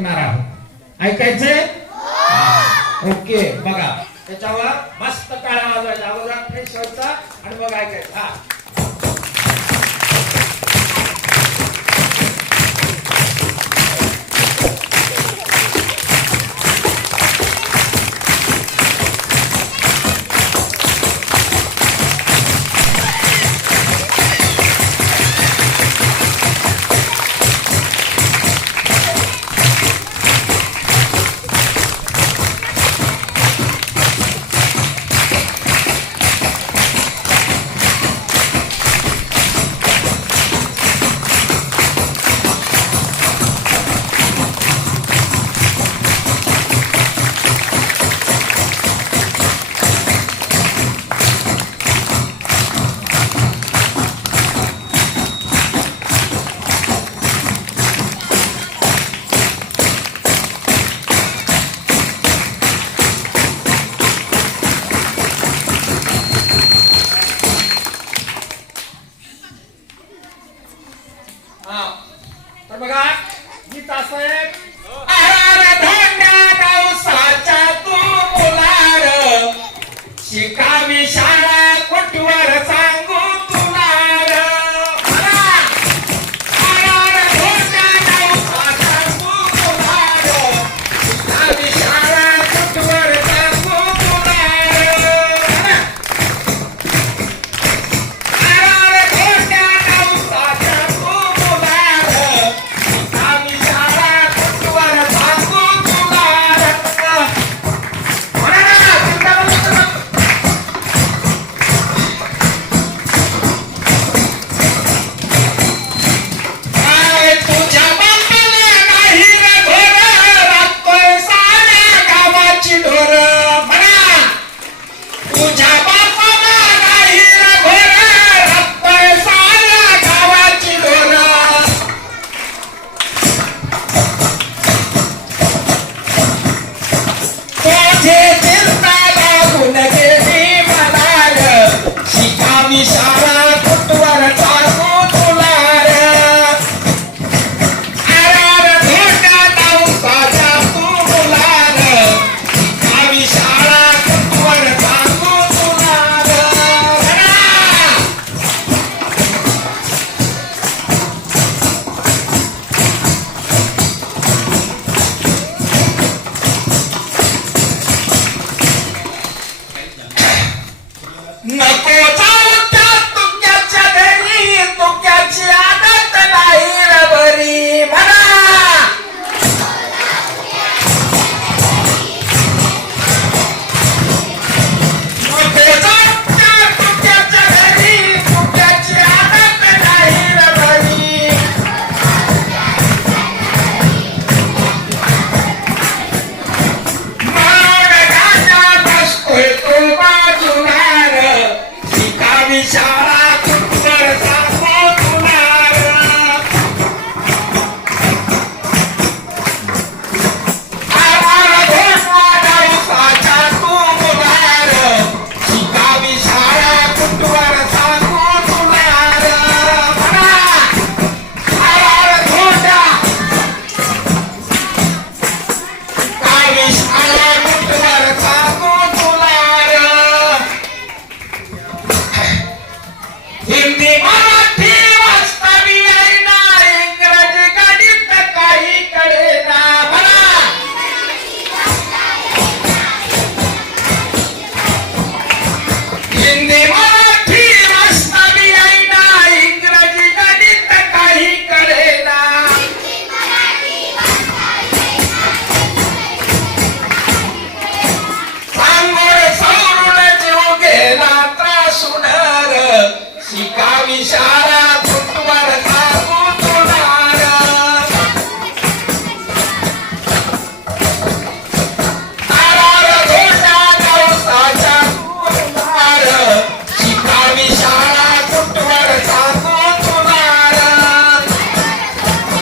ऐकणार आहोत. ऐकायचंय ओके बघा. त्याच्यावर मस्त काळा आवाज आवाजात फ्रेश व्हायचा आणि बघा ऐकायचं. हा. हा. तर बघा गीता साहेब. हो. शिकाविषा Ishara